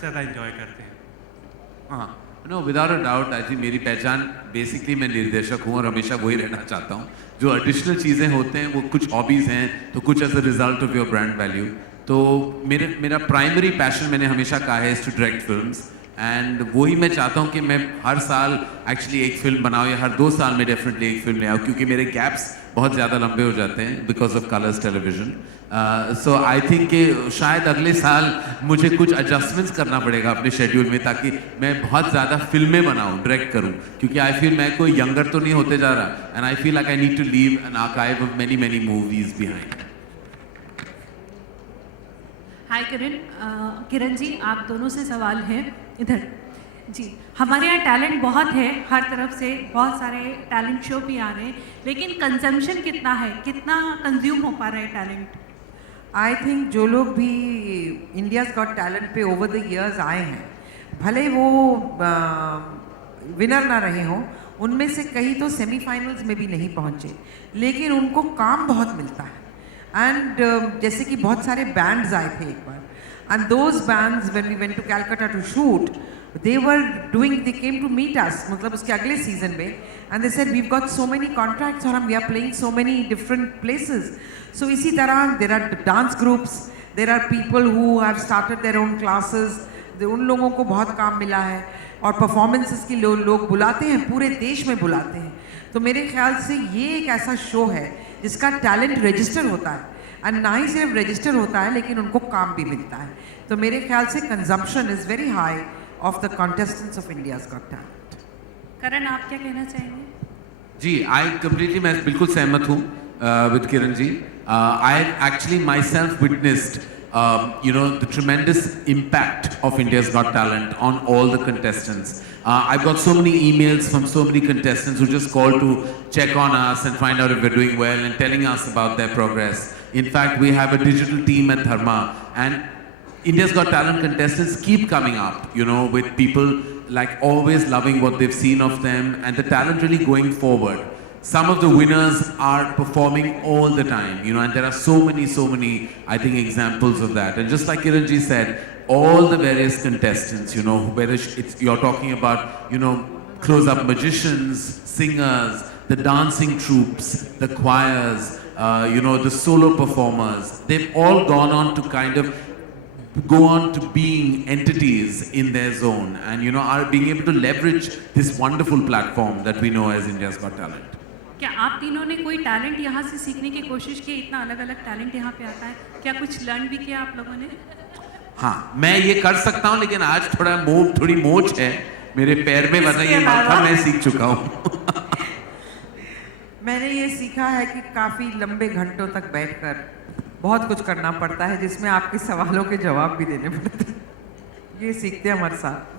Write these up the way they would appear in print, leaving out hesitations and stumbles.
सबसे ज़्यादा एंजॉय करते हैं? हाँ, no without a doubt I think मेरी पहचान बेसिकली मैं निर्देशक हूँ और हमेशा वही रहना चाहता हूँ। जो एडिशनल चीज़ें होते हैं वो कुछ हॉबीज़ हैं तो कुछ as a result of your brand value. तो मेरा प्राइमरी पैशन मैंने हमेशा कहा है is to direct films and वही मैं चाहता हूँ कि मैं हर साल एक्चुअली एक फिल्म बनाऊँ या हर 2 साल में डेफिनेटली एक फिल्म ले आऊँ क्योंकि मेरे गैप्स बहुत ज़्यादा लंबे हो जाते हैं because of colours television. So I think कि शायद अगले साल मुझे कुछ एडजस्टमेंट्स करना पड़ेगा अपने शेड्यूल में ताकि मैं बहुत ज़्यादा फिल्में बनाऊँ, डायरेक्ट करूँ क्योंकि आई फील मैं कोई यंगर तो नहीं होते जा रहा and I feel like I need to leave an archive of many many movies behind. Hi Kiran ji, आप दोनों से सवाल है इधर जी। हमारे यहाँ टैलेंट बहुत है, हर तरफ से बहुत सारे टैलेंट शो भी आ रहे हैं, लेकिन कंजम्पशन कितना है, कितना कंज्यूम हो पा रहा है टैलेंट? आई थिंक जो लोग भी इंडियाज़ गॉट टैलेंट पे ओवर द इयर्स आए हैं, भले वो विनर ना रहे हों, उनमें से कई तो सेमीफाइनल्स में भी नहीं पहुँचे, लेकिन उनको काम बहुत मिलता है। एंड जैसे कि बहुत सारे बैंड्स आए थे एक बार, and those bands when we went to Calcutta to shoot they came to meet us, मतलब उसके अगले सीजन में, and they said we've got so many contracts और हम we are playing so many different places. So इसी तरह there are dance groups, there are people who have started their own classes, उन लोगों को बहुत काम मिला है और परफॉर्मेंसेस के लोग बुलाते हैं, पूरे देश में बुलाते हैं। तो मेरे ख्याल से ये एक ऐसा शो है जिसका टैलेंट रजिस्टर होता है, एंड ना ही सिर्फ रजिस्टर होता है लेकिन उनको काम भी मिलता है। तो मेरे ख्याल से consumption is very high of the contestants of India's Got Talent. करण, आप क्या कहना चाहेंगे? जी, मैं बिल्कुल सहमत हूँ with Kiran ji. I actually myself witnessed the tremendous impact of India's Got Talent on all the contestants. I've got so many emails from so many contestants who just call to check on us and find out if we're doing well and telling us about their progress. In fact, we have a digital team at Dharma, and India's Got Talent contestants keep coming up, with people like always loving what they've seen of them and the talent really going forward. Some of the winners are performing all the time, and there are so many, I think, examples of that. And just like Kiran ji said, all the various contestants, whether you're talking about, close-up magicians, singers, the dancing troupes, the choirs, the solo performers, they've all gone on to kind of go on to being entities in their zone and are being able to leverage this wonderful platform that we know as India's Got Talent. क्या आप तीनों ने कोई talent यहाँ से सीखने की कोशिश की? इतना अलग अलग टैलेंट यहाँ पे आता है, क्या कुछ लर्न भी किया आप लोगों ने? हाँ, मैं ये कर सकता हूँ लेकिन आज थोड़ी मोच है मेरे पैर में, वरना ये माथा मैं सीख चुका हूँ। मैंने ये सीखा है कि काफ़ी लंबे घंटों तक बैठकर बहुत कुछ करना पड़ता है जिसमें आपके सवालों के जवाब भी देने पड़ते हैं। ये सीखते हैं हमारे साथ।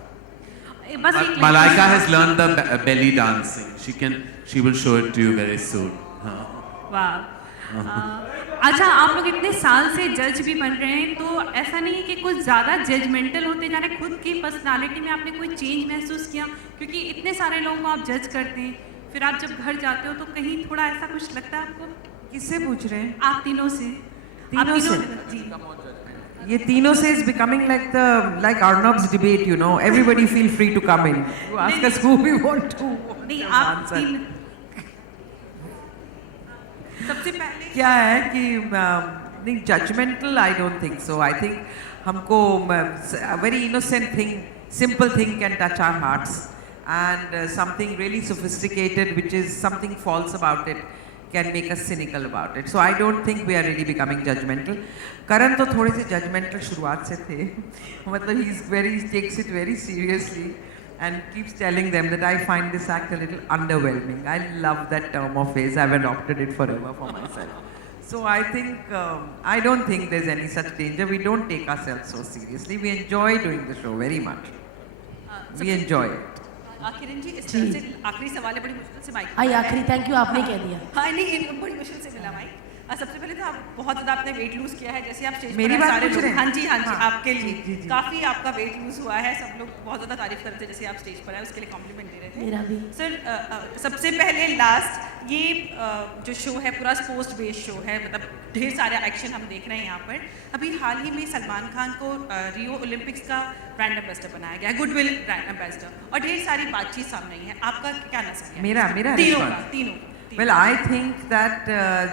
Malaika has learned the belly dancing. She will show it to you very soon. वाह। अच्छा, आप लोग इतने साल से जज भी बन रहे हैं, तो ऐसा नहीं है कि कुछ ज़्यादा जजमेंटल होते जा रहे हैं? खुद की पर्सनालिटी में आपने कोई चेंज महसूस किया? क्योंकि इतने सारे लोगों को आप जज करते हैं, फिर आप जब घर जाते हो तो कहीं थोड़ा ऐसा कुछ लगता है आपको? किससे पूछ रहे हैं? आप तीनों से। ये तीनों से is becoming like Arnab's debate, everybody feel free to come in. You ask us who we want to answer. सबसे पहले क्या है कि नहीं, judgmental I don't think so. I think हमको a very innocent thing, simple thing can touch our hearts, and something really sophisticated, which is something false about it, can make us cynical about it. So I don't think we are really becoming judgmental. Karan तो थोड़े से judgmental शुरुआत से थे, मतलब he takes it very seriously and keeps telling them that I find this act a little underwhelming. I love that term of his. I've adopted it forever for myself. So I think I don't think there's any such danger. We don't take ourselves so seriously. We enjoy doing the show very much. We enjoy it. Kiran ji, इस तरह से आखिरी सवाल है, बड़ी मुश्किल से mic. आखिरी, थैंक यू, आपने कह दिया। हाँ नहीं, बड़ी मुश्किल से मिला माइक। सबसे पहले तो आप बहुत ज़्यादा आपने वेट लूज़ किया है, जैसे आप स्टेज मेरी पर बात सारे पूछ लोग, रहे हैं? हाँ जी हाँ, आपके लिए जी, जी। काफ़ी आपका वेट लूज़ हुआ है, सब लोग बहुत ज़्यादा तारीफ करते हैं जैसे आप स्टेज पर आए, उसके लिए कॉम्प्लीमेंट दे रहे थे। मेरा भी। सर सबसे पहले लास्ट ये जो शो है पूरा स्पोर्ट्स बेस्ड शो है, मतलब ढेर सारे एक्शन हम देख रहे हैं यहाँ पर। अभी हाल ही में सलमान खान को रियो ओलंपिक्स का ब्रांड एम्बेसडर बनाया गया है, गुडविल ब्रांड एम्बेसडर, और ढेर सारी बातचीत सामने आई है, आपका क्या नजरिया है? मेरा तीनों response? का, तीनों। वेल आई थिंक दैट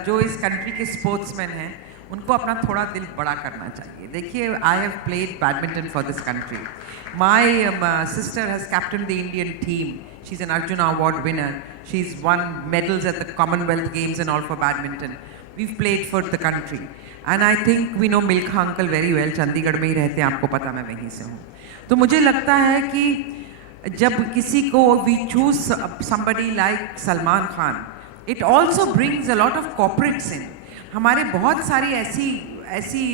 जो इस कंट्री के स्पोर्ट्समैन हैं उनको अपना थोड़ा दिल बड़ा करना चाहिए. देखिए, I have played badminton for this country. My sister has captain the Indian team. She is an Arjuna award winner. She is won medals at the Commonwealth Games and all for badminton. We've played for the country and I think we know Milkha uncle very well. Chandigarh में ही रहते हैं, आपको पता मैं वहीं से हूँ. तो मुझे लगता है कि जब किसी को we choose somebody like Salman Khan, it also brings a lot of corporates in. हमारे बहुत सारी ऐसी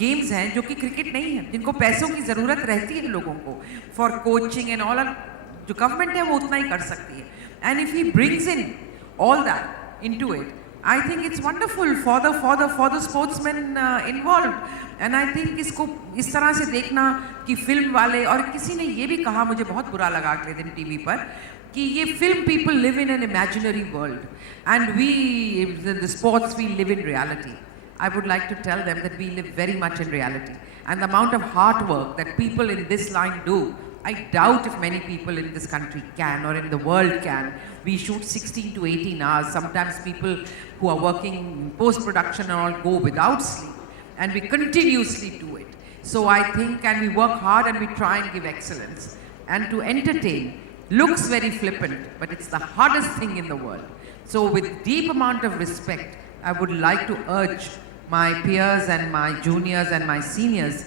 गेम्स हैं जो कि क्रिकेट नहीं है, जिनको पैसों की ज़रूरत रहती है लोगों को फॉर कोचिंग एंड ऑल. जो गवर्नमेंट है वो उतना ही कर सकती है. And if he brings in all that into it, I think it's wonderful for the sportsman involve. And I think इसको इस तरह से देखना कि फिल्म वाले, और किसी ने ये भी कहा, मुझे बहुत बुरा लगा अगले दिन टीवी पर, कि ये film people live in an imaginary world and we the sports we live in reality. I would like to tell them that we live very much in reality. And the amount of hard work that people in this line do, I doubt if many people in this country can, or in the world can. We shoot 16 to 18 hours. Sometimes people who are working in post-production and all go without sleep. And we continuously do it. So I think, and we work hard and we try and give excellence. And to entertain looks very flippant, but it's the hardest thing in the world. So with deep amount of respect, I would like to urge my peers and my juniors and my seniors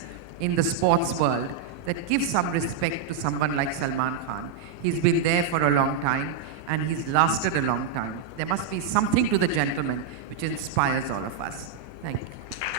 in the sports world that give some respect to someone like Salman Khan. He's been there for a long time and he's lasted a long time. There must be something to the gentleman which inspires all of us. Thank you.